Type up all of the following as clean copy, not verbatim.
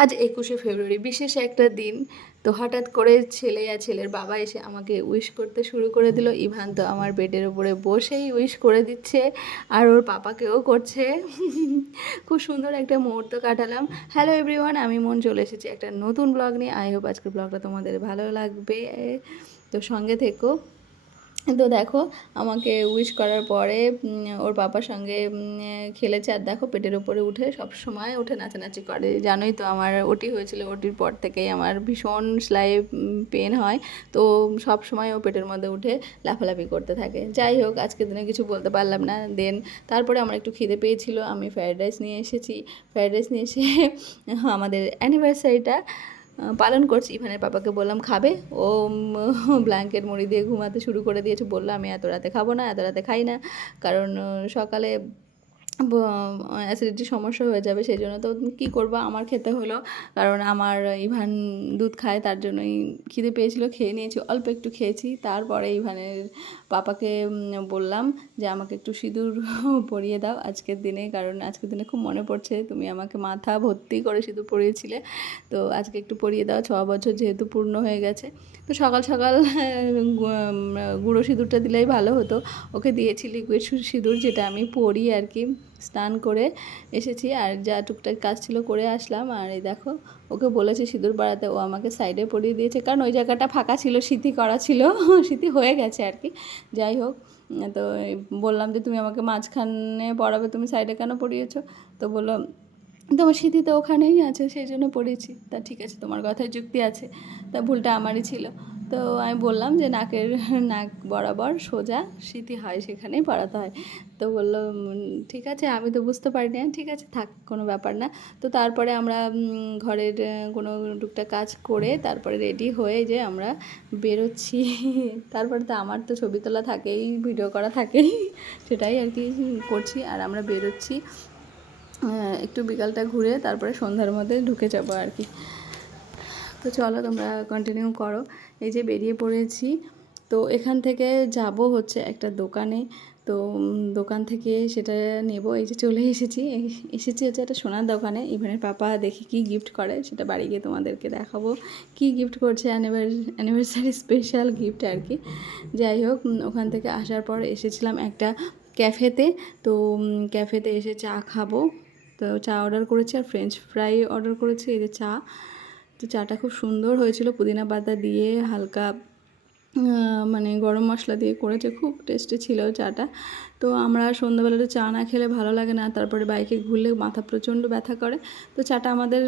আজ ২১শে ফেব্রুয়ারি, বিশেষ একটা দিন। তো হঠাৎ করে ছেলে আর ছেলের বাবা এসে আমাকে উইশ করতে শুরু করে দিল। ইভান তো আমার বেডের উপরে বসেই উইশ করে দিচ্ছে, আর ওর পাপাকেও করছে। খুব সুন্দর একটা মুহূর্ত কাটালাম। হ্যালো এভরিওয়ান, আমি মন চলে এসেছি একটা নতুন ব্লগ নিয়ে। আই হোপ আজকের ব্লগটা তোমাদের ভালো লাগবে, তো সঙ্গে থেকো। তো দেখো, আমাকে উইশ করার পরে ওর পাপার সঙ্গে খেলেছে। আর দেখো, পেটের উপরে উঠে সব সময় উঠে নাচানাচি করে। জানোই তো আমার ওটি হয়েছিল, ওটির পর থেকেই আমার ভীষণ সেলাই পেন হয়। তো সব সময় ও পেটের মধ্যে উঠে লাফালাফি করতে থাকে। যাই হোক, আজকের দিনে কিছু বলতে পারলাম না। তারপরে আমার একটু খিদে পেয়েছিল, আমি ফ্রায়েড রাইস নিয়ে এসেছি। ফ্রায়েড রাইস নিয়ে এসে আমাদের অ্যানিভার্সারিটা পালন করছি। ইভানের পাপাকে বললাম খাবে, ও ব্ল্যাঙ্কেট মুড়ি দিয়ে ঘুমাতে শুরু করে দিয়েছে। বললো আমি এত রাতে খাবো না, এত রাতে খাই না, কারণ সকালে অ্যাসিডিটির সমস্যা হয়ে যাবে। সেই জন্য তো কী করবো, আমার খেতে হলো, কারণ আমার ইভান দুধ খায়, তার জন্যই খিদে পেয়েছিল, খেয়ে নিয়েছি, অল্প একটু খেয়েছি। তারপরে ইভানের পাপাকে বললাম যে আমাকে একটু সিঁদুর পরিয়ে দাও আজকের দিনে, কারণ আজকের দিনে খুব মনে পড়ছে, তুমি আমাকে মাথা ভর্তি করে সিঁদুর পরিয়েছিলে, তো আজকে একটু পরিয়ে দাও, 6 বছর যেহেতু পূর্ণ হয়ে গেছে। তো সকাল সকাল গুঁড়ো সিঁদুরটা দিলেই ভালো হতো। ওকে দিয়েছি লিকুইড সিঁদুর, যেটা আমি পরি আর কি। স্নান করে এসেছি, আর যা টুকটাক কাজ ছিল করে আসলাম। আর এই দেখো, ওকে বলেছি সিঁদুর পরাতে, ও আমাকে সাইডে পরিয়ে দিয়েছে, কারণ ওই জায়গাটা ফাঁকা ছিল, সিঁথি করা ছিল, সিঁথি হয়ে গেছে আর কি। যাই হোক, তো বললাম যে তুমি আমাকে মাঝখানে পরাবে, তুমি সাইডে কেন পরিয়েছো? তো বললো তোমার সিঁথি তো ওখানেই আছে, সেই জন্য পড়েছি। তা ঠিক আছে, তোমার কথায় যুক্তি আছে, তা ভুলটা আমারই ছিল। তো আমি বললাম যে নাক বরাবর সোজা সিঁথি হয়, সেখানেই পড়াতে হয়। তো বললো ঠিক আছে, আমি তো বুঝতে পারিনি। ঠিক আছে, থাক, কোনো ব্যাপার না। তো তারপরে আমরা ঘরের কোনো টুকটাক কাজ করে তারপরে রেডি হয়ে যে আমরা বেরোচ্ছি। তারপরে তো আমার তো ছবি তোলা থাকেই, ভিডিও করা থাকেই, সেটাই আর কি করছি। আর আমরা বেরোচ্ছি একটু বিকালটা ঘুরে, তারপরে সন্ধ্যার মধ্যে ঢুকে যাবো আর কি। তো চলো, তোমরা কন্টিনিউ করো। এই যে বেরিয়ে পড়েছি। তো এখান থেকে যাব হচ্ছে একটা দোকানে। তো দোকান থেকে সেটা নেব। এই যে চলে এসেছি হচ্ছে একটা সোনার দোকানে। ইভানের পাপা দেখি কি গিফট করে, সেটা বাড়ি গিয়ে তোমাদেরকে দেখাবো কি গিফট করছে, অ্যানিভার্সারি স্পেশাল গিফট আর কি। যাই হোক, ওখান থেকে আসার পর এসেছিলাম একটা ক্যাফেতে। তো ক্যাফেতে এসে চা খাবো, তো চা অর্ডার করেছি, আর ফ্রেঞ্চ ফ্রাই অর্ডার করেছি। এই যে চা, তো চাটা খুব সুন্দর হয়েছিল, পুদিনা পাতা দিয়ে, হালকা মানে গরম মশলা দিয়ে করেছে, খুব টেস্টি ছিল চাটা। তো আমরা সন্ধ্যাবেলাটা চা না খেলে ভালো লাগে না, তারপরে বাইকে ঘুরলে মাথা প্রচণ্ড ব্যথা করে, তো চাটা আমাদের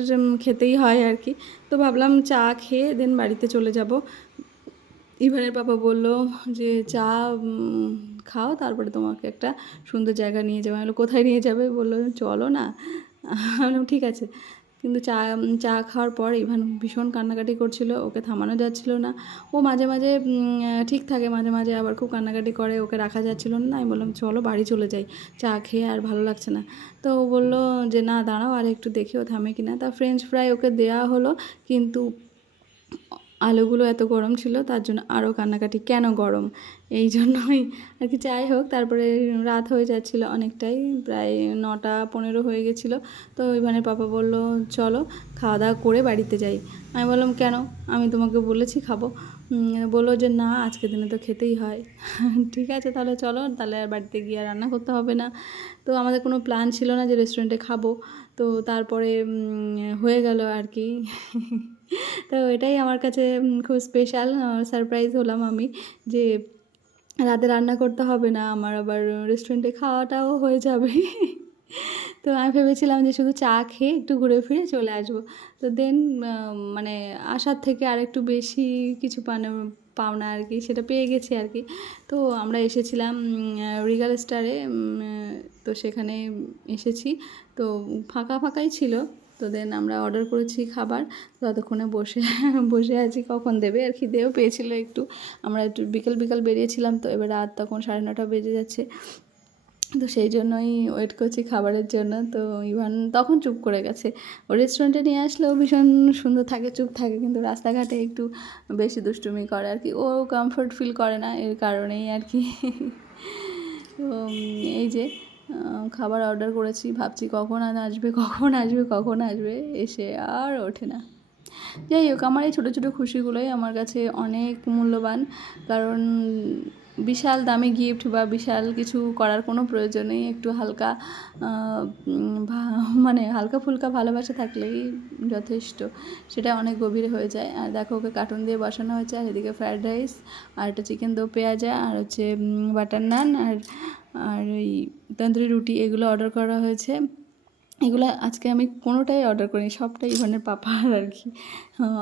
খেতেই হয় আর কি। তো ভাবলাম চা খেয়ে দেন বাড়িতে চলে যাব। ইভানের পাপা বলল যে চা খাও, তারপরে তোমাকে একটা সুন্দর জায়গা নিয়ে যাবে। আমি বললাম কোথায় নিয়ে যাবে? বললো চলো না। আমি বললাম ঠিক আছে। কিন্তু চা খাওয়ার পর ইভান ভীষণ কান্নাকাটি করছিল, ওকে থামানো যাচ্ছিল না। ও মাঝে মাঝে ঠিক থাকে, মাঝে মাঝে আবার খুব কান্নাকাটি করে, ওকে রাখা যাচ্ছিল না। আমি বললাম চলো বাড়ি চলে যাই, চা খেয়ে আর ভালো লাগছে না। তো ও বললো যে না দাঁড়াও, আর একটু দেখি ও থামে কিনা। তা ফ্রেঞ্চ ফ্রাই ওকে দেওয়া হলো, কিন্তু আলুগুলো এত গরম ছিল, তার জন্য আরও কান্নাকাটি, কেন গরম, এই জন্যই আর কি। যাই হোক, তারপরে রাত হয়ে যাচ্ছিলো অনেকটাই, প্রায় 9টা 15 হয়ে গেছিলো। তো ইভানের পাপা বলল চলো খাওয়া দাওয়া করে বাড়িতে যাই। আমি বললাম কেন, আমি তোমাকে বলেছি খাবো। বললো যে না, আজকের দিনে তো খেতেই হয়। ঠিক আছে তাহলে চলো, তাহলে আর বাড়িতে গিয়ে রান্না করতে হবে না। তো আমাদের কোনো প্ল্যান ছিল না যে রেস্টুরেন্টে খাবো। তো তারপরে হয়ে গেল আর কি। তো এটাই আমার কাছে খুব স্পেশাল, সারপ্রাইজ হলাম আমি, যে রাতে রান্না করতে হবে না আমার, আবার রেস্টুরেন্টে খাওয়াটাও হয়ে যাবে। তো আমি ভেবেছিলাম যে শুধু চা খেয়ে একটু ঘুরে ফিরে চলে আসবো। তো দেন মানে আসার থেকে আর একটু বেশি কিছু পাওনা আর কি, সেটা পেয়ে গেছি আর কি। তো আমরা এসেছিলাম রিগাল স্টারে, তো সেখানে এসেছি। তো ফাঁকা ফাঁকাই ছিল। তো দেন আমরা অর্ডার করেছি খাবার, ততক্ষণে বসে বসে আছি কখন দেবে, আর খিদেও পেয়েছিল একটু। আমরা একটু বিকাল বেরিয়েছিলাম, তো এবার রাত তখন 9:30 বেজে যাচ্ছে। তো সেই জন্যই ওয়েট করছি খাবারের জন্য। তো ইভান তখন চুপ করে গেছে। ও রেস্টুরেন্টে নিয়ে আসলেও ভীষণ সুন্দর থাকে, চুপ থাকে, কিন্তু রাস্তাঘাটে একটু বেশি দুষ্টুমি করে আর কি। ও কমফোর্ট ফিল করে না, এর কারণেই আর কি। তো এই যে খাবার অর্ডার করেছি, ভাবছি কখন আসবে কখন আসবে কখন আসবে, এসে আর ওঠে না। যাই হোক, আমার এই ছোটো ছোটো খুশিগুলোই আমার কাছে অনেক মূল্যবান, কারণ বিশাল দামি গিফট বা বিশাল কিছু করার কোনো প্রয়োজন নেই। একটু হালকা মানে হালকা ফুলকা ভালোবাসা থাকলেই যথেষ্ট, সেটা অনেক গভীরে হয়ে যায়। আর দেখো, ওকে কার্টুন দিয়ে বসানো হয়েছে, আর এদিকে ফ্রায়েড রাইস, আর একটা চিকেন দো পেঁয়াজা, আর হচ্ছে বাটার নান, আর আর এই তন্দুরি রুটি, এগুলো অর্ডার করা হয়েছে। এগুলো আজকে আমি কোনোটাই অর্ডার করিনি, সবটাই ইভানের পাপার আর কি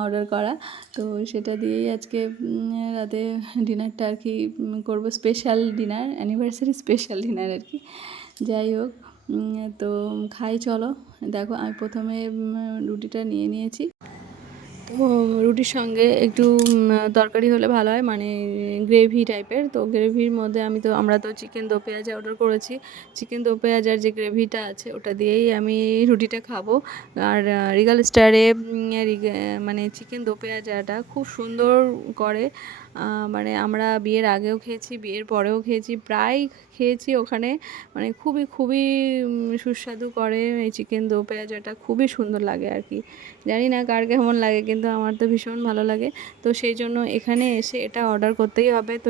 অর্ডার করা। তো সেটা দিয়েই আজকে রাতে ডিনারটা আর কি করবো, special dinner, anniversary special dinner আর কি। যাই হোক, তো খাই চলো। দেখো, আমি প্রথমে রুটিটা নিয়ে নিয়েছি। তো রুটির সঙ্গে একটু তরকারি হলে ভালো হয়, মানে গ্রেভি টাইপের। তো গ্রেভির মধ্যে আমরা তো চিকেন দো পেঁয়াজা অর্ডার করেছি। চিকেন দো পেঁয়াজার যে গ্রেভিটা আছে ওটা দিয়েই আমি রুটিটা খাবো। আর রিগাল স্টারে মানে চিকেন দো পেঁয়াজাটা খুব সুন্দর করে। মানে আমরা বিয়ের আগেও খেয়েছি, বিয়ের পরেও খেয়েছি, প্রায় খেয়েছি ওখানে। মানে খুবই খুবই সুস্বাদু করে এই চিকেন দো পেঁয়াজাটা, খুবই সুন্দর লাগে আর কি। জানি না কার কেমন লাগে, কিন্তু আমার তো ভীষণ ভালো লাগে। তো সেই জন্য এখানে এসে এটা অর্ডার করতেই হবে। তো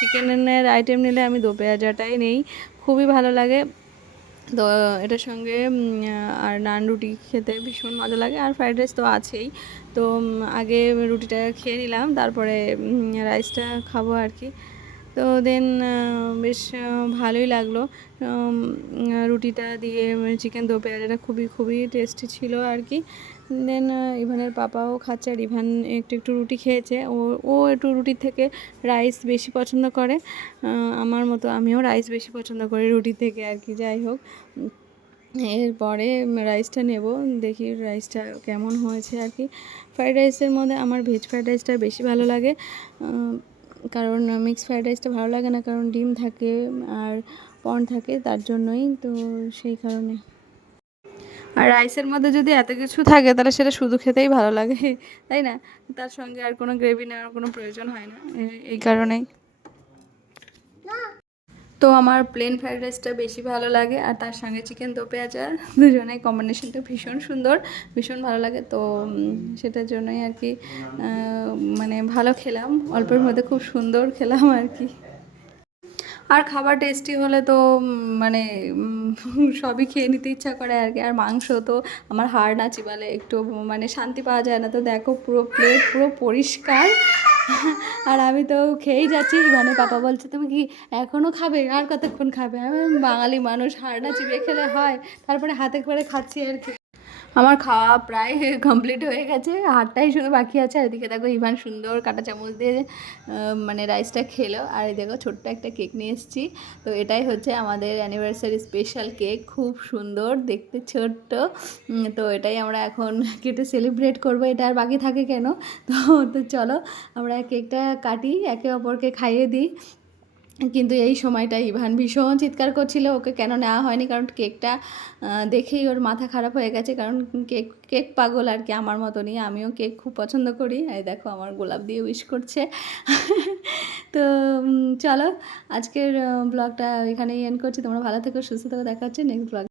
চিকেনের আইটেম নিলে আমি দো পেঁয়াজাটাই নেই, খুবই ভালো লাগে। তো এটার সঙ্গে আর নান রুটি খেতে ভীষণ মজা লাগে, আর ফ্রাইড রাইস তো আছেই। তো আগে রুটিটা খেয়ে নিলাম, তারপরে রাইসটা খাবো আর কি। তো দেন বেশ ভালোই লাগলো রুটিটা দিয়ে। চিকেন দো পেঁয়াজাটা খুবই খুবই টেস্টি ছিল আর কি। দেন ইভানের পাপাও খাচ্ছে, আর ইভান একটু একটু রুটি খেয়েছে। ও একটু রুটির থেকে রাইস বেশি পছন্দ করে, আমার মতো আমিও রাইস বেশি পছন্দ করি রুটি থেকে আর কি। যাই হোক, এরপরে রাইসটা নেব, দেখি রাইসটা কেমন হয়েছে আর কি। ফ্রাইড রাইসের মধ্যে আমার ভেজ ফ্রাইড রাইসটা বেশি ভালো লাগে, কারণ মিক্স ফ্রাইড রাইসটা ভালো লাগে না, কারণ ডিম থাকে আর পর্ন থাকে, তার জন্যই তো, সেই কারণে। আর রাইসের মধ্যে যদি এত কিছু থাকে তাহলে সেটা শুধু খেতেই ভালো লাগে, তাই না? তার সঙ্গে আর কোনো গ্রেভি নেওয়ার কোনো প্রয়োজন হয় না, এই কারণেই। তো আমার প্লেন ফ্রাইড রাইসটা বেশি ভালো লাগে, আর তার সঙ্গে চিকেন দো পেঁয়াজা, দুজনের কম্বিনেশনটা ভীষণ সুন্দর, ভীষণ ভালো লাগে। তো সেটার জন্যই আর কি মানে ভালো খেলাম, অল্পের মধ্যে খুব সুন্দর খেলাম আর কি। আর খাবার টেস্টি হলে তো মানে সবই খেয়ে নিতে ইচ্ছা করে আর কি। আর মাংস তো আমার হাড় না চিবালে একটু মানে শান্তি পাওয়া যায় না। তো দেখো, পুরো প্লেট পুরো পরিষ্কার, আর আমি তো খেয়েই যাচ্ছি। মানে পাপা বলছে, তুমি কি এখনও খাবে, আর কতক্ষণ খাবে? আমি বাঙালি মানুষ, হাড় না চিবিয়ে খেলে হয়? তারপরে হাতে করে খাচ্ছি আর কি। আমার খাওয়া প্রায় কমপ্লিট হয়ে গেছে, হাতটাই শুধু বাকি আছে। আর এদিকে দেখো, ইভান সুন্দর কাঁটা চামচ দিয়ে মানে রাইসটা খেলো। আর এই দেখো, ছোট্ট একটা কেক নিয়ে এসেছি। তো এটাই হচ্ছে আমাদের অ্যানিভার্সারি স্পেশাল কেক, খুব সুন্দর দেখতে, ছোট্ট। তো এটাই আমরা এখন কেটে সেলিব্রেট করবো, এটা আর বাকি থাকে কেন? তো তো চলো আমরা কেকটা কাটি, একে অপরকে খাইয়ে দিই। কিন্তু এই সময়টা ইভান ভীষণ চিৎকার করছিল, ওকে কেন নেওয়া হয়নি, কারণ কেকটা দেখেই ওর মাথা খারাপ হয়ে গেছে। কারণ কেক কেক পাগল আর কি, আমার মতনই। আমিও কেক খুব পছন্দ করি। এই দেখো, আমার গোলাপ দিয়ে উইশ করছে। তো চলো, আজকের ব্লগটা এখানেই এন্ড করছি। তোমরা ভালো থেকো, সুস্থ থেকো, দেখা হচ্ছে নেক্সট ব্লগ।